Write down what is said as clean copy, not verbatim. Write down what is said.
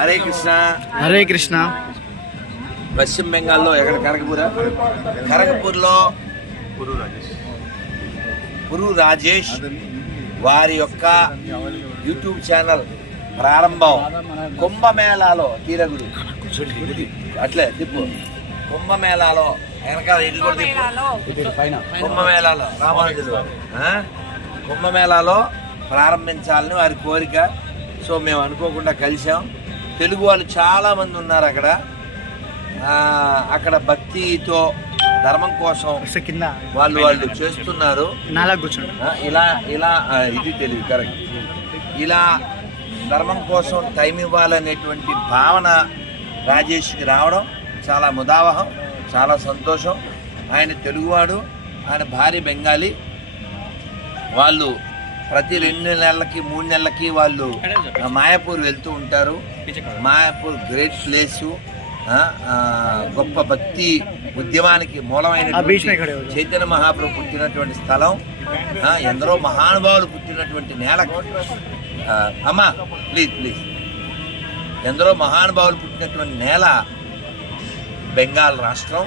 హరే కృష్ణ. హరే కృష్ణ. పశ్చిమ బెంగాల్లో ఎక్కడ? ఖరగపూర్లో పురు రాజేష్ వారి యొక్క యూట్యూబ్ ఛానల్ ప్రారంభం కుంభమేళాలో తీరగుడు అట్లే తిప్పు కుంభమేళాలో వెనకాల ఇల్లు కూడా తిప్పు కుంభమేళాలో రామానుజులు కుంభమేళాలో ప్రారంభించాలని వారి కోరిక. సో మేము అనుకోకుండా కలిసాం. తెలుగు వాళ్ళు చాలామంది ఉన్నారు అక్కడ. అక్కడ భక్తితో ధర్మం కోసం వాళ్ళు చేస్తున్నారు. ఇలా ఇలా ఇది తెలియదు కరెక్ట్. ఇలా ధర్మం కోసం టైం ఇవ్వాలనేటువంటి భావన రాజేష్కి రావడం చాలా ముదావహం, చాలా సంతోషం. ఆయన తెలుగువాడు, ఆయన భార్య బెంగాలీ. వాళ్ళు ప్రతి 2 నెలలకి 3 నెలలకి వాళ్ళు మాయాపూర్ వెళ్తూ ఉంటారు. మాయాపూర్ గ్రేట్ ప్లేసు, గొప్ప భక్తి ఉద్యమానికి మూలమైన చైతన్య మహాప్రభు పుట్టినటువంటి స్థలం, ఎందరో మహానుభావులు పుట్టినటువంటి నేల. అమ్మా ప్లీజ్ ప్లీజ్, ఎందరో మహానుభావులు పుట్టినటువంటి నేల బెంగాల్ రాష్ట్రం.